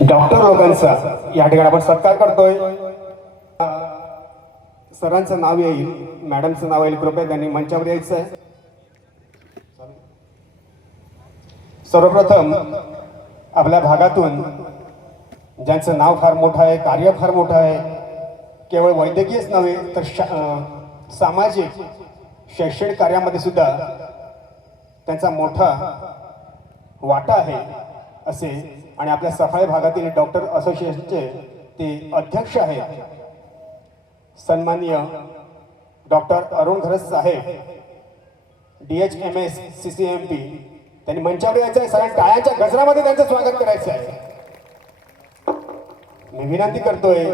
Doctor लोकांचा या ठिकाणी आपण सत्कार करतोय। सरांचं नाव येईल, मॅडमचं नाव येईल, कृपया त्यांनी मंचावर यायचं आहे। सर्वप्रथम आपल्या भागातून ज्यांचं नाव फार मोठं आहे, कार्य फार मोठं आहे, केवळ वैद्यकीयच नव्हे तर सामाजिक शैक्षणिक कार्यामध्ये सुद्धा त्यांचा मोठा वाटा आहे असे, आणि आपल्या सफाई भागातील डॉक्टर असोसिएशनचे ते अध्यक्ष आहेत सन्माननीय डॉक्टर अरुण घरत साहेब, DHMS CCMP। त्यांनी मंचावर यायचं आहे, सगळ्या टाळ्यांच्या गजरामध्ये त्यांचं स्वागत करायचं आहे। मी विनंती करतोय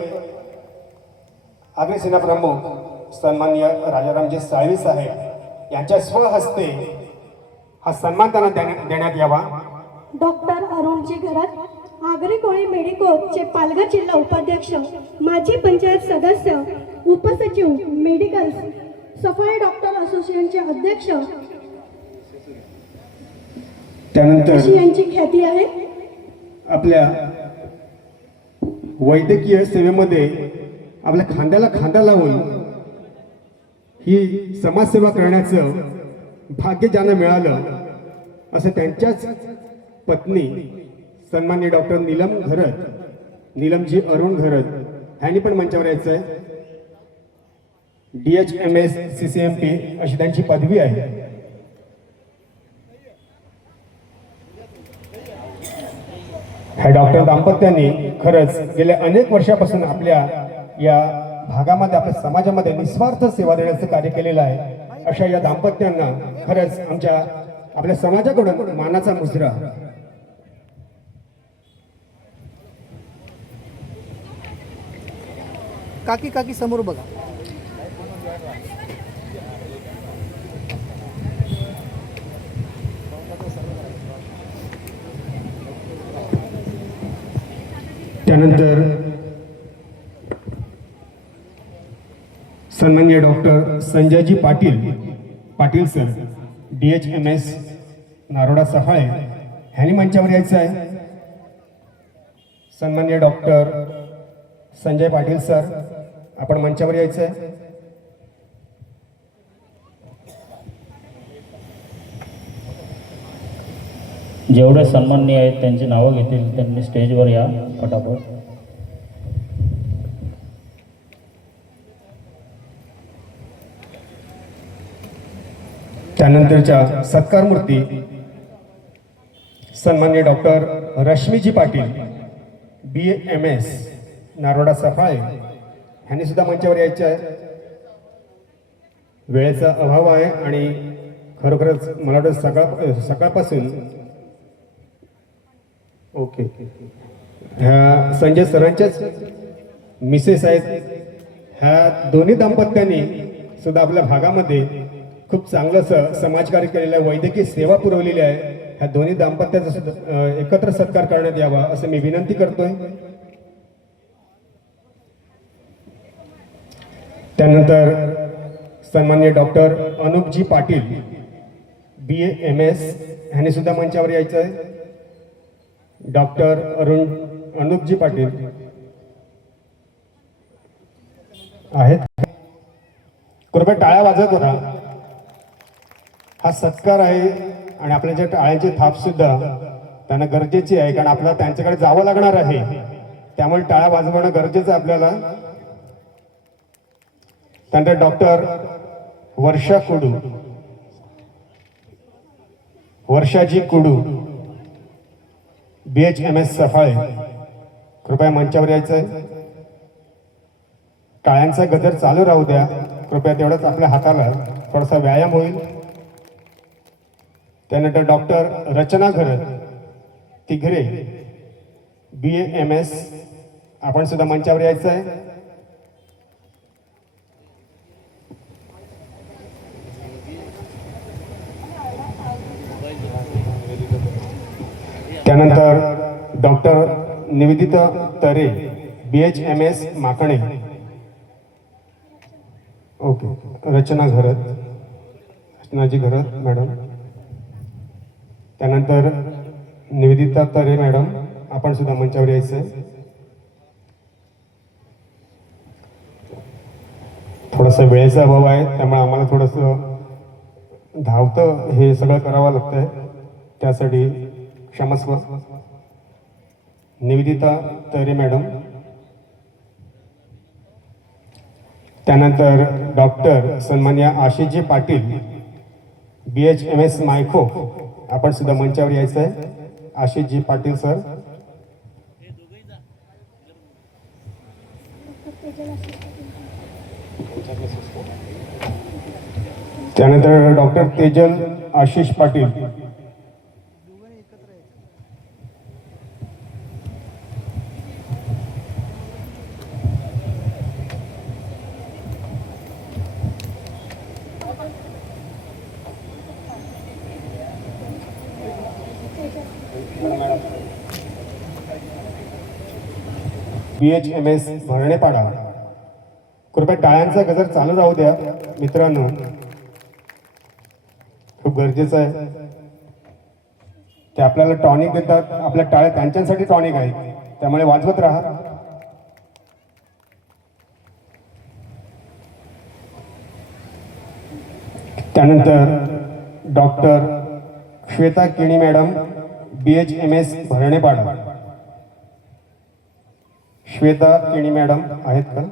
अग्रसेना प्रमुख सन्माननीय राजारामजी साळवी साहेब यांच्या स्वहस्ते हा सन्मान त्यांना देण्यात यावा। डॉक्टर अरुणजी घरत, आगरी कोळी मेडिकोचे पालघर जिल्हा उपाध्यक्ष, माजी पंचायत सदस्य, उपसचिव मेडिकल, सफाई डॉक्टर असोसिएशनचे अध्यक्ष, त्यानंतर यांची ख्याती आहे। आपल्या वैद्यकीय सेवेमध्ये आपल्या खांद्याला खांदा लावून ही समाजसेवा करण्याचं भाग्य ज्यांना मिळालं असं त्यांच्याच पत्नी सन्माननीय डॉक्टर नीलम घरत, नीलमजी अरुण घरत यांनी पण मंचावर यायचं आहे। DHMS CCMP अशी त्यांची पदवी आहे। ह्या डॉक्टर दाम्पत्यांनी खरंच गेल्या अनेक वर्षापासून आपल्या या भागामध्ये, आपल्या समाजामध्ये निस्वार्थ सेवा देण्याचं कार्य केलेलं आहे। अशा या दाम्पत्यांना खरंच आपल्या समाजाकडून मानाचा मुजरा। काकी काकी समोर बघा। त्यानंतर सन्माननीय doctor Sanjayji Patil sir, DHMS Naroda Saphale ह्यांनी मंचावर यायचं आहे। सन्माननीय डॉक्टर संजय पाटील सर, आपण मंचावर यायचं आहे। जेवढे सन्माननीय आहेत त्यांची नावं घेतील त्यांनी स्टेजवर या फटाफट। त्यानंतरच्या सत्कार मूर्ती सन्माननीय डॉक्टर रश्मीजी पाटील, BAMS नारोडा सफाळे ह्यांनी सुद्धा मंचावर यायचे आहे। वेळेचा अभाव आहे आणि खरोखरच मला वाटतं सकाळपासून ओके ह्या संजय सरांच्याच मिसेस आहेत। ह्या दोन्ही दाम्पत्यांनी सुद्धा आपल्या भागामध्ये खूप चांगलं समाजकार्य केलेलं आहे, वैद्यकीय सेवा पुरवलेली आहे। ह्या दोन्ही दाम्पत्याचा सुद्धा एकत्र सत्कार करण्यात यावा असं मी विनंती करतोय। त्यानंतर सन्माननीय डॉक्टर अनुपजी पाटील, BAMS ह्यांनी सुद्धा मंचावर यायचं आहे। डॉक्टर अनुपजी पाटील आहेत, कृपया टाळ्या वाजत होता। हा सत्कार आहे आणि आपल्या ज्या टाळ्यांची थाप सुद्धा त्यांना गरजेची आहे, कारण आपल्याला त्यांच्याकडे जावं लागणार आहे, त्यामुळे टाळ्या वाजवणं गरजेचं आहे आपल्याला। त्यानंतर डॉक्टर वर्षाजी कुडू, BHMS सफाळे, कृपया मंचावर यायचं आहे। टाळ्यांचा गजर चालू राहू द्या, कृपया तेवढंच आपल्या हाताला थोडासा व्यायाम होईल। त्यानंतर डॉक्टर रचना घरत तिघरे, BAMS, आपण सुद्धा मंचावर यायचं आहे। त्यानंतर डॉक्टर निवेदिता तरे, BHMS माकणे, ओके, रचनाजी घरत मॅडम, त्यानंतर निवेदिता तरे मॅडम आपण सुद्धा मंचावर यायचं आहे. थोडासा वेळेचा अभाव आहे, त्यामुळे आम्हाला थोडंसं धावतं हे सगळं करावं लागतंय. त्यासाठी क्षमस्व. निवेदिता तरे मॅडम, त्यानंतर डॉक्टर सन्मान्य आशिषजी पाटील, BHMS मायखो, आपण सुद्धा मंचावर यायचं आहे. आशिषजी पाटील सर. त्यानंतर डॉक्टर तेजल आशिष पाटील. BHMS भरणेपाडा. कृपया टाळ्यांचा गजर चालू राहू द्या मित्रांनो, खूप गरजेचं आहे. ते आपल्याला टॉनिक देतात, आपल्या टाळ्या त्यांच्यासाठी टॉनिक आहे, त्यामुळे वाजवत राहा. त्यानंतर doctor Shweta Keni madam, BHMS Bharanepada. Shweta Keni madam आहेत का?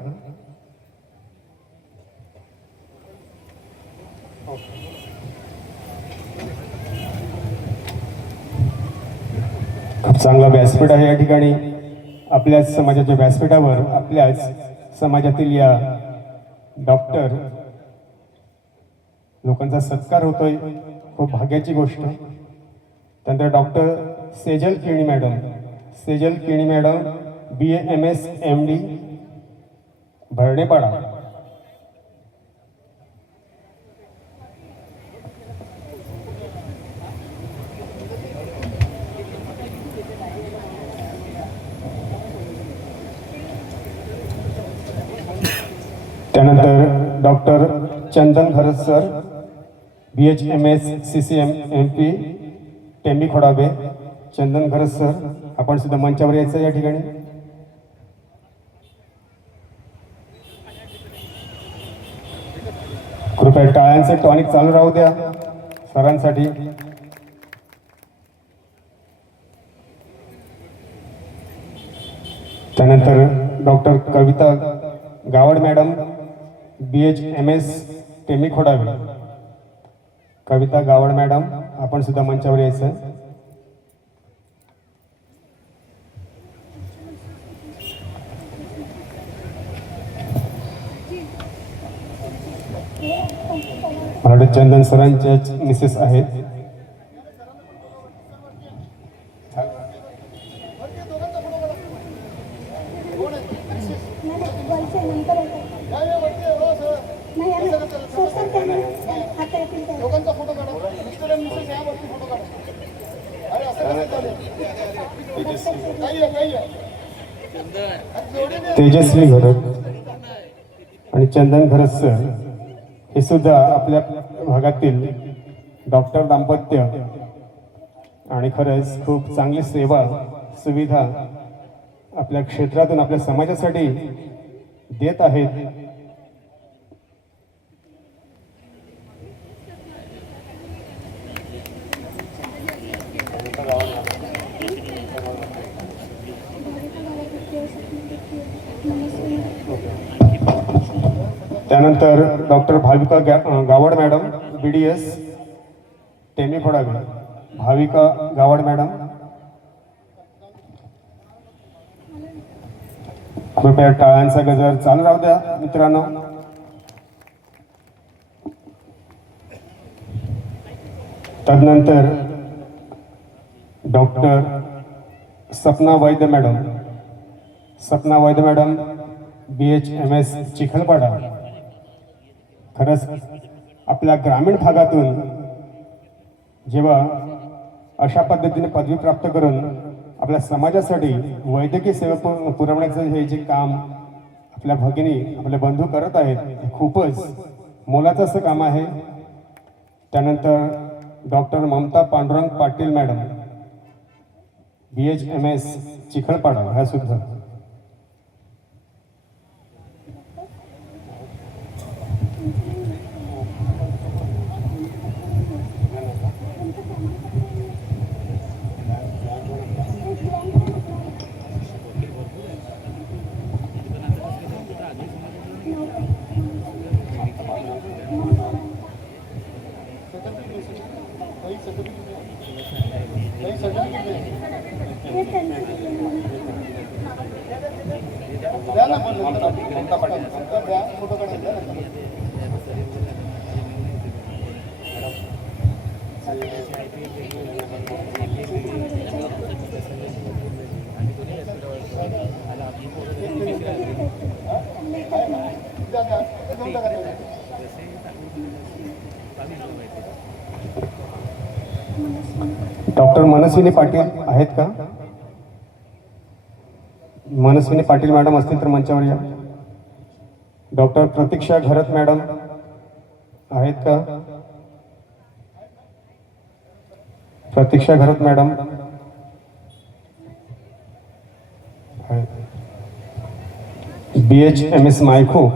खूप चांगला व्यासपीठ आहे या ठिकाणी. आपल्याच समाजाच्या व्यासपीठावर आपल्याच समाजातील या डॉक्टर लोकांचा सत्कार होतोय, खूप भाग्याची गोष्ट. त्यानंतर doctor Sejal Keni madam, Sejal Keni madam, BAMS MD Bharanepada. त्यानंतर doctor Chandan Bharat sir, BHMS CCM MP Tembi Khodabe. Chandan Bharat sir, आपण सुद्धा मंचावर यायचं या ठिकाणी. कृपया टाळ्यांचे टॉनिक चालू राहू द्या सरांसाठी. त्यानंतर डॉक्टर कविता गावड मॅडम, BHMS टेंबी खोडाबे. कविता गावड मॅडम, आपण सुद्धा मंचावर यायचं. मला वाटतं चंदन सरांच्याच मिसेस आहेत. तेजस्वी घरत आणि चंदन घरत सर हे सुद्धा आपल्या भागातील डॉक्टर दाम्पत्य आणि खरंच खूप चांगली सेवा सुविधा आपल्या क्षेत्रातून आपल्या समाजासाठी देत आहेत. त्यानंतर doctor Bhavika Gawad madam, BDS Tembi Khodabe. Bhavika Gawad madam, कृपया टाळ्यांचा गजर चालू राहू द्या मित्रांनो. तदनंतर doctor Sapna Vaidya madam, Sapna Vaidya madam, BHMS Chikhalpada. खरंच आपल्या ग्रामीण भागातून जेव्हा अशा पद्धतीने पदवी प्राप्त करून आपल्या समाजासाठी वैद्यकीय सेवा पुरवण्याचं हे जे काम आपल्या भगिनी आपले बंधू करत आहेत, हे खूपच मोलाचं असं काम आहे. त्यानंतर doctor Mamata Pandurang Patil madam, BHMS Chikhalpada ह्या सुद्धा. डॉक्टर मनस्विनी पाटील आहेत का? मनस्विनी पाटील मॅडम असतील तर मंचावर या. डॉक्टर प्रतीक्षा घरत मॅडम आहेत का? प्रतीक्षा घरत मॅडम आहेत. BHMS मायखो.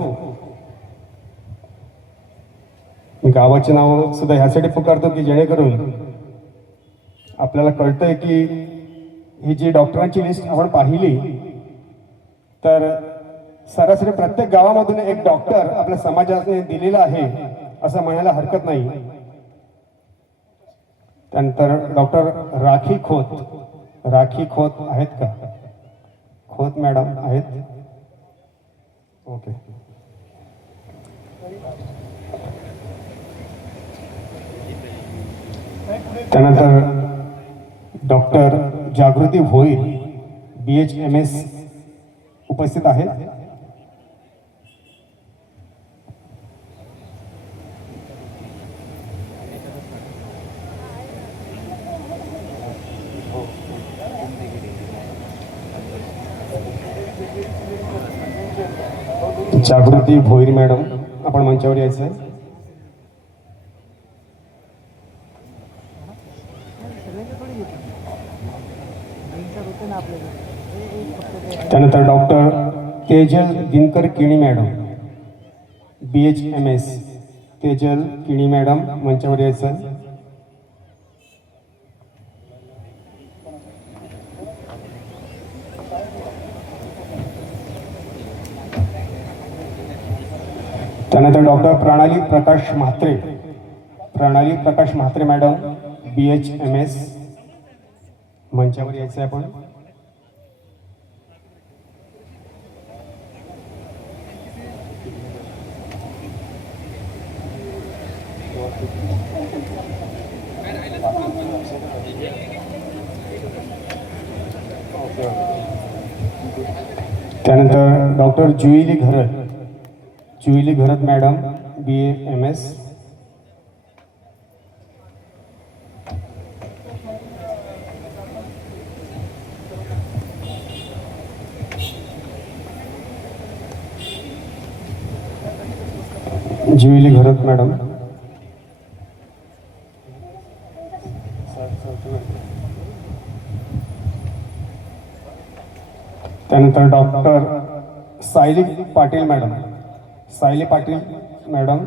मी गावाची नाव सुद्धा ह्यासाठी पुकारतो की जेणेकरून आपल्याला कळतंय की ही जी डॉक्टरांची लिस्ट आपण पाहिली तर सरासरी प्रत्येक गावामधून एक डॉक्टर आपल्या समाजाने दिलेला आहे असं म्हणायला हरकत नाही. त्यानंतर डॉक्टर राखी खोत आहेत का? खोत मॅडम आहेत. ओके. त्यानंतर डॉक्टर जागृती भोईर BHMS उपस्थित आहेत. जागृती भोईर मॅडम आपण मंचावर यायचं. त्यानंतर डॉक्टर तेजल दिनकर किणी मॅडम BHMS. तेजल किणी मॅडम मंचावर यायचं. त्यानंतर डॉक्टर प्रणाली प्रकाश म्हात्रे मॅडम BHMS मंचावर यायचं आहे आपण. त्यानंतर डॉक्टर जुईली घरत मॅडम BHMS. जुईली घरत मॅडम. त्यानंतर डॉक्टर सायली पाटील मॅडम